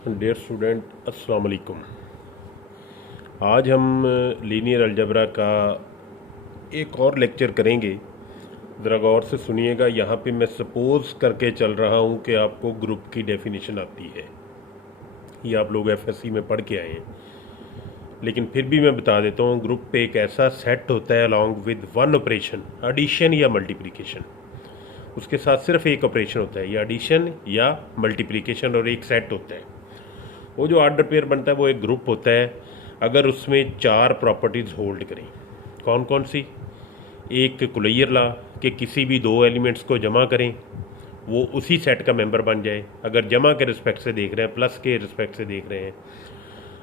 Dear student, अस्सलाम वालेकुम। आज हम लीनियर अलजबरा का एक और लेक्चर करेंगे। ज़रा गौर से सुनिएगा। यहाँ पे मैं सपोज़ करके चल रहा हूँ कि आपको ग्रुप की डेफिनेशन आती है। ये आप लोग एफएससी में पढ़ के आए हैं, लेकिन फिर भी मैं बता देता हूँ। ग्रुप पे एक ऐसा सेट होता है along with one operation, addition या मल्टीप्लिकेशन। उसके साथ सिर्फ एक ऑपरेशन होता है, या एडिशन या मल्टीप्लिकेशन, और एक सेट होता है। वो जो ऑर्डर पेयर बनता है वो एक ग्रुप होता है अगर उसमें चार प्रॉपर्टीज़ होल्ड करें। कौन कौन सी? एक कुलैयर लॉ के किसी भी दो एलिमेंट्स को जमा करें, वो उसी सेट का मेंबर बन जाए। अगर जमा के रिस्पेक्ट से देख रहे हैं, प्लस के रिस्पेक्ट से देख रहे हैं,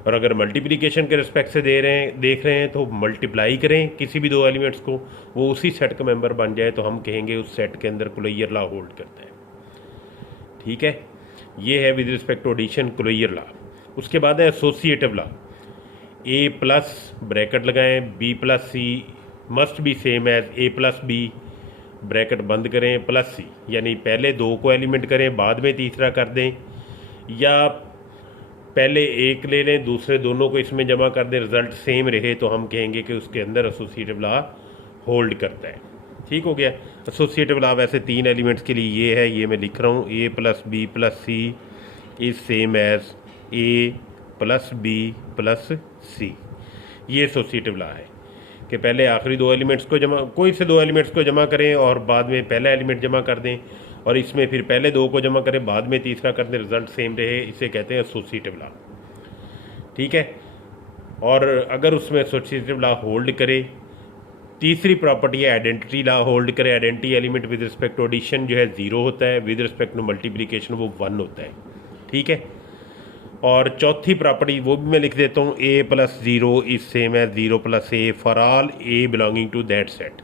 और अगर मल्टीप्लिकेशन के रिस्पेक्ट से देख रहे हैं तो मल्टीप्लाई करें किसी भी दो एलिमेंट्स को, वो उसी सेट का मेंबर बन जाए, तो हम कहेंगे उस सेट के अंदर कुलैयर लॉ होल्ड करता है। ठीक है, ये है with respect to addition closure law. उसके बाद है associative law. A plus bracket लगाएं, B plus C must be same as A plus B, bracket बंद करें, प्लस सी। यानी पहले दो को एलिमेंट करें, बाद में तीसरा कर दें, या पहले एक ले लें, दूसरे दोनों को इसमें जमा कर दें, रिजल्ट सेम रहे, तो हम कहेंगे कि उसके अंदर एसोसिएटिव लॉ होल्ड करता है। ठीक हो गया। एसोसिएटिव लॉ वैसे तीन एलिमेंट्स के लिए ये है, ये मैं लिख रहा हूँ। A plus B plus C is same as A plus B plus C. ये एसोसिएटिव लॉ है कि पहले आखिरी दो एलिमेंट्स को जमा, कोई से दो एलिमेंट्स को जमा करें और बाद में पहला एलिमेंट जमा कर दें, और इसमें फिर पहले दो को जमा करें, बाद में तीसरा कर दें, रिजल्ट सेम रहे। इसे कहते हैं एसोसिएटिव लॉ। ठीक है। और अगर उसमें एसोसिएटिव लॉ होल्ड करे, तीसरी प्रॉपर्टी है आइडेंटिटी लॉ होल्ड करे। Identity element with respect to addition जो है 0 होता है, विद रिस्पेक्ट टू मल्टीप्लिकेशन वो 1 होता है। ठीक है। और चौथी प्रॉपर्टी वो भी मैं लिख देता हूँ, A plus zero is same as 0 plus A for all A belonging to that set.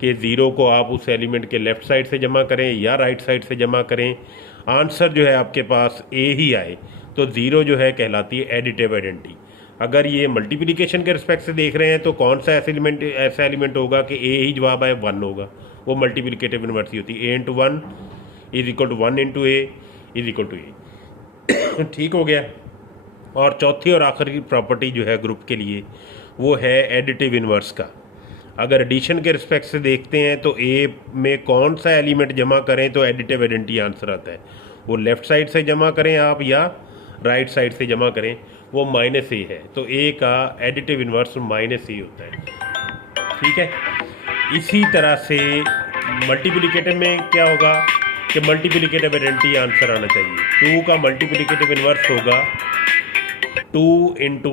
कि ज़ीरो को आप उस एलिमेंट के लेफ्ट साइड से जमा करें या राइट साइड से जमा करें, आंसर जो है आपके पास ए ही आए, तो ज़ीरो जो है कहलाती है एडिटिव आइडेंटिटी। अगर ये मल्टीप्लिकेशन के रिस्पेक्ट से देख रहे हैं तो कौन सा ऐसा एलिमेंट होगा कि ए ही जवाब आए, 1 होगा, वो मल्टीप्लिकेटिव इन्वर्स होती है। A into 1 is equal to 1 into A is equal to A. ठीक हो गया। और चौथी और आखिरी प्रॉपर्टी जो है ग्रुप के लिए वो है एडिटिव इन्वर्स का। अगर एडिशन के रिस्पेक्ट से देखते हैं तो ए में कौन सा एलिमेंट जमा करें तो एडिटिव आइडेंटिटी आंसर आता है। वो लेफ्ट साइड से जमा करें आप या राइट साइड से जमा करें, वो माइनस ए है, तो ए का एडिटिव इन्वर्स माइनस ए होता है। ठीक है। इसी तरह से मल्टीप्लिकेटिव में क्या होगा कि मल्टीप्लिकेटिव आइडेंटिटी आंसर आना चाहिए। 2 का मल्टीप्लिकेटिव इन्वर्स होगा 2 इंटू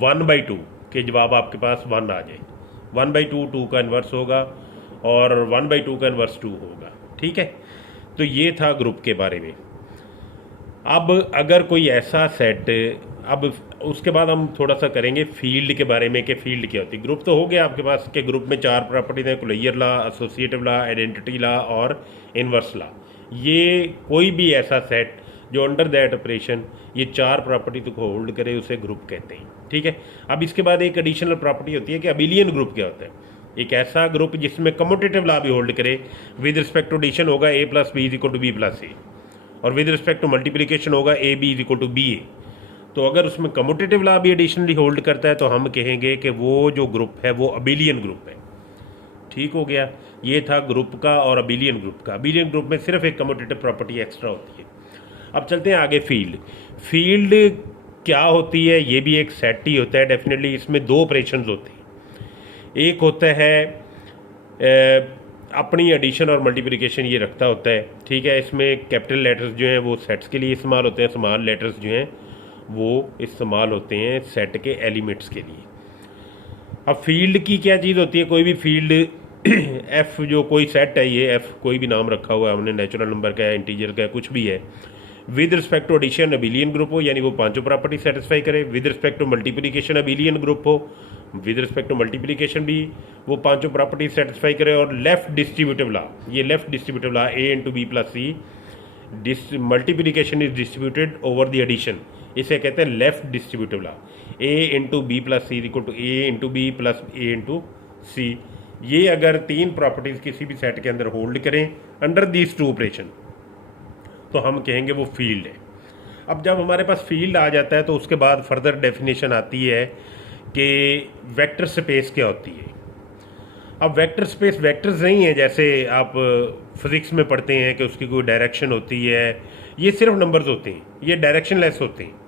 1/2 के जवाब आपके पास 1 आ जाए। 1/2 2 का इन्वर्स होगा और 1/2 का इन्वर्स 2 होगा। ठीक है। तो ये था ग्रुप के बारे में। अब अगर कोई ऐसा सेट, अब उसके बाद हम थोड़ा सा करेंगे फील्ड के बारे में कि फील्ड क्या होती है। ग्रुप तो हो गया आपके पास कि ग्रुप में चार प्रॉपर्टीज हैं, closure law, associative law, identity law और इन्वर्स लॉ। ये कोई भी ऐसा सेट जो अंडर दैट ऑपरेशन ये चार प्रॉपर्टी को होल्ड करे उसे ग्रुप कहते हैं। ठीक है। अब इसके बाद एक एडिशनल प्रॉपर्टी होती है कि अबिलियन ग्रुप क्या होता है। एक ऐसा ग्रुप जिसमें कम्यूटेटिव लॉ भी होल्ड करे। विद रिस्पेक्ट टू एडिशन होगा A plus B is equal to B plus A, और विद रिस्पेक्ट टू मल्टीप्लिकेशन होगा A B is equal to B A. तो अगर उसमें कम्यूटेटिव लॉ भी एडिशनली होल्ड करता है तो हम कहेंगे कि वो जो ग्रुप है वो अबिलियन ग्रुप है। ठीक हो गया। ये था ग्रुप का और अबिलियन ग्रुप का। अबिलियन ग्रुप में सिर्फ एक कम्यूटेटिव प्रॉपर्टी एक्स्ट्रा होती है। अब चलते हैं आगे। फील्ड, फील्ड क्या होती है? ये भी एक सेट ही होता है डेफिनेटली। इसमें दो ऑपरेशंस होते हैं। एक होता है अपनी एडिशन और मल्टीप्लिकेशन ये रखता होता है। ठीक है। इसमें कैपिटल लेटर्स जो हैं वो सेट्स के लिए इस्तेमाल होते हैं, स्मॉल लेटर्स जो हैं वो इस्तेमाल होते हैं सेट के एलिमेंट्स के लिए। अब फील्ड की क्या चीज़ होती है? कोई भी फील्ड एफ जो कोई सेट है, ये एफ कोई भी नाम रखा हुआ है हमने, नेचुरल नंबर का है, इंटीजर का है, कुछ भी है, with respect to addition abelian group हो, यानी वो पांचों प्रॉपर्टी सेटिस्फाई करे। With respect to multiplication abelian group हो, विद रिस्पेक्ट टू मल्टीप्लिकेशन भी वो पांचों प्रॉपर्टी सेटिस्फाई करे। और लेफ्ट डिस्ट्रीब्यूटिव लॉ, ये left distributive law A into B plus C, multiplication is distributed over the addition, इसे कहते हैं left distributive law. A into B plus C equal to A into B plus A into सी। ये अगर तीन properties किसी भी set के अंदर होल्ड करें अंडर दीज टू ऑपरेशन तो हम कहेंगे वो फील्ड है। अब जब हमारे पास फील्ड आ जाता है तो उसके बाद फर्दर डेफिनेशन आती है कि वेक्टर स्पेस क्या होती है। अब वेक्टर स्पेस वेक्टर्स नहीं है जैसे आप फिजिक्स में पढ़ते हैं कि उसकी कोई डायरेक्शन होती है, ये सिर्फ नंबर्स होते हैं, ये डायरेक्शनलेस होते हैं।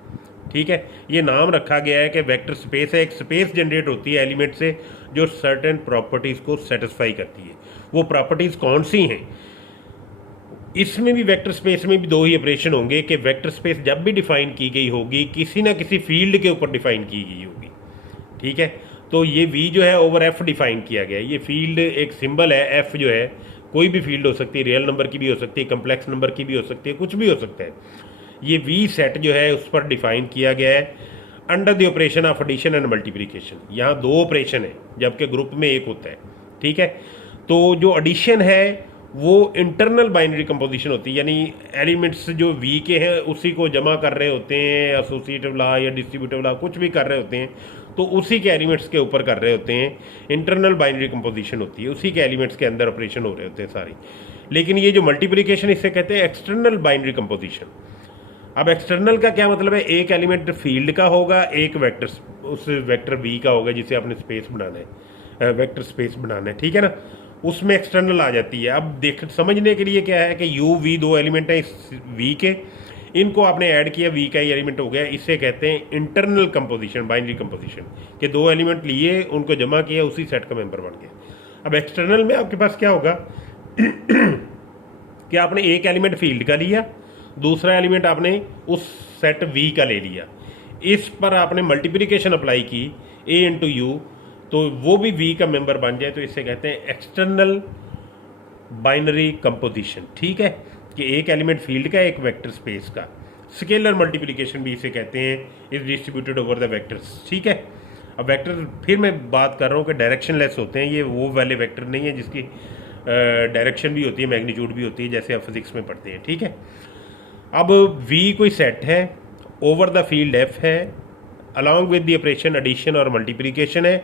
ठीक है, ये नाम रखा गया है कि वेक्टर स्पेस है, एक स्पेस जनरेट होती है एलिमेंट से जो सर्टेन प्रॉपर्टीज़ को सेटिस्फाई करती है। वो प्रॉपर्टीज़ कौन सी हैं? इसमें भी वेक्टर स्पेस में भी दो ही ऑपरेशन होंगे कि वेक्टर स्पेस जब भी डिफाइन की गई होगी किसी ना किसी फील्ड के ऊपर डिफाइन की गई होगी। ठीक है, तो ये v जो है ओवर f डिफाइन किया गया है। ये फील्ड एक सिंबल है, f जो है कोई भी फील्ड हो सकती है, रियल नंबर की भी हो सकती है, कम्प्लेक्स नंबर की भी हो सकती है, कुछ भी हो सकता है। ये v सेट जो है उस पर डिफाइन किया गया है under the operation of addition and multiplication. यहाँ दो ऑपरेशन है जबकि ग्रुप में एक होता है। ठीक है, तो जो एडिशन है वो इंटरनल बाइनरी कंपोजिशन होती है, यानी एलिमेंट्स जो v के हैं उसी को जमा कर रहे होते हैं, एसोसिएटिव लॉ या डिस्ट्रीब्यूटिव लॉ कुछ भी कर रहे होते हैं तो उसी के एलिमेंट्स के ऊपर कर रहे होते हैं। इंटरनल बाइनरी कंपोजिशन होती है, उसी के एलिमेंट्स के अंदर ऑपरेशन हो रहे होते हैं सारी। लेकिन ये जो मल्टीप्लिकेशन इसे कहते हैं एक्सटर्नल बाइनरी कंपोजिशन। अब एक्सटर्नल का क्या मतलब है? एक एलिमेंट फील्ड का होगा, एक वेक्टर उस वेक्टर v का होगा जिसे आपने स्पेस बनाना है, वेक्टर स्पेस बनाना है। ठीक है ना, उसमें एक्सटर्नल आ जाती है। अब देख समझने के लिए क्या है कि u v दो एलिमेंट है इस v के, इनको आपने ऐड किया, v का ही एलिमेंट हो गया, इसे कहते हैं इंटरनल कंपोजिशन, बाइनरी कंपोजिशन के दो एलिमेंट लिए उनको जमा किया उसी सेट का मेंबर बन गया। अब एक्सटर्नल में आपके पास क्या होगा कि आपने एक एलिमेंट फील्ड का लिया, दूसरा एलिमेंट आपने उस सेट v का ले लिया, इस पर आपने मल्टीप्लिकेशन अप्लाई की a इंटू यू, तो वो भी v का मेंबर बन जाए, तो इसे कहते हैं एक्सटर्नल बाइनरी कंपोजिशन। ठीक है, कि एक एलिमेंट फील्ड का एक वेक्टर स्पेस का। स्केलर मल्टीप्लिकेशन भी इसे कहते हैं, is distributed over the vectors. ठीक है, अब वेक्टर फिर मैं बात कर रहा हूँ कि डायरेक्शनलेस होते हैं, ये वो वाले वेक्टर नहीं है जिसकी डायरेक्शन भी होती है, मैग्नीट्यूड भी होती है, जैसे आप फिजिक्स में पढ़ते हैं। ठीक है, अब v कोई सेट है, ओवर द फील्ड f है, along with the operation addition और मल्टीप्लिकेशन है।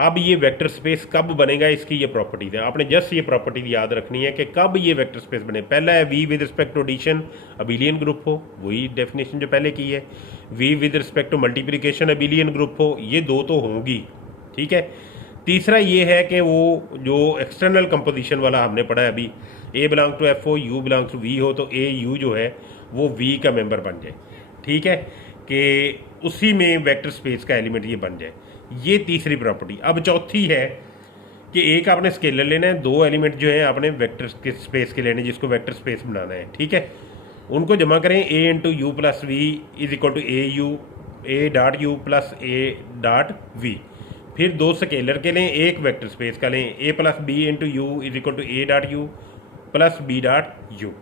अब ये वेक्टर स्पेस कब बनेगा, इसकी ये प्रॉपर्टीज है, आपने जस्ट ये प्रॉपर्टी याद रखनी है कि कब ये वेक्टर स्पेस बने। पहला है v with respect to addition abelian group हो, वही डेफिनेशन जो पहले की है। v with respect to multiplication abelian group हो, ये दो तो होंगी। ठीक है, तीसरा ये है कि वो जो एक्सटर्नल कंपोजिशन वाला हमने पढ़ा है अभी, a बिलोंग टू f हो, u बिलोंग टू v हो, तो a u जो है वो v का मेंबर बन जाए। ठीक है, कि उसी में वेक्टर स्पेस का एलिमेंट ये बन जाए, ये तीसरी प्रॉपर्टी। अब चौथी है कि एक आपने स्केलर लेना है, दो एलिमेंट जो है आपने वेक्टर के स्पेस के लेने जिसको वेक्टर स्पेस बनाना है। ठीक है, उनको जमा करें a into U plus V is equal to a dot U plus a dot V. फिर दो स्केलर के लें, एक वेक्टर स्पेस का लें, a plus B into U is equal to a dot U plus b dot U.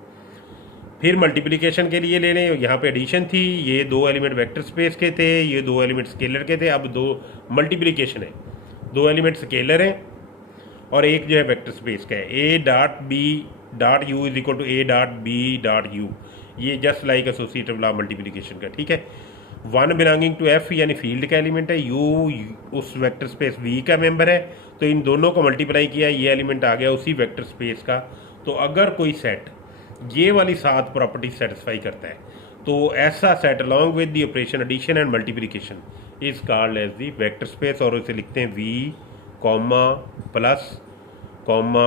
फिर multiplication के लिए ले लें, यहाँ पे एडिशन थी, ये दो एलिमेंट वेक्टर स्पेस के थे, ये दो एलिमेंट स्केलर के थे। अब दो मल्टीप्लिकेशन है, दो एलिमेंट स्केलर हैं और एक जो है वेक्टर स्पेस का है, a dot B dot U is equal to a dot B dot U. ये just like associative law multiplication का। ठीक है, वन बिलोंगिंग टू f यानी फील्ड का एलिमेंट है, u उस वेक्टर स्पेस v का मेंबर है, तो इन दोनों को मल्टीप्लाई किया, ये एलिमेंट आ गया उसी वेक्टर स्पेस का। तो अगर कोई सेट ये वाली 7 प्रॉपर्टी सेटिस्फाई करता है तो ऐसा set along with the operation addition and multiplication is called as the vector space, और इसे लिखते हैं v comma plus comma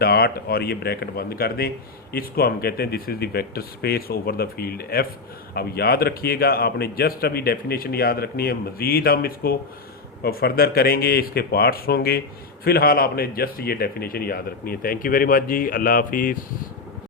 dot और ये ब्रैकेट बंद कर दें, इसको हम कहते हैं this is the vector space over the field f। अब याद रखिएगा, आपने जस्ट अभी डेफिनेशन याद रखनी है, मज़ीद हम इसको फर्दर करेंगे, इसके पार्ट्स होंगे। फिलहाल आपने जस्ट ये डेफिनेशन याद रखनी है। थैंक यू वेरी मच जी, अल्लाह हाफिज़।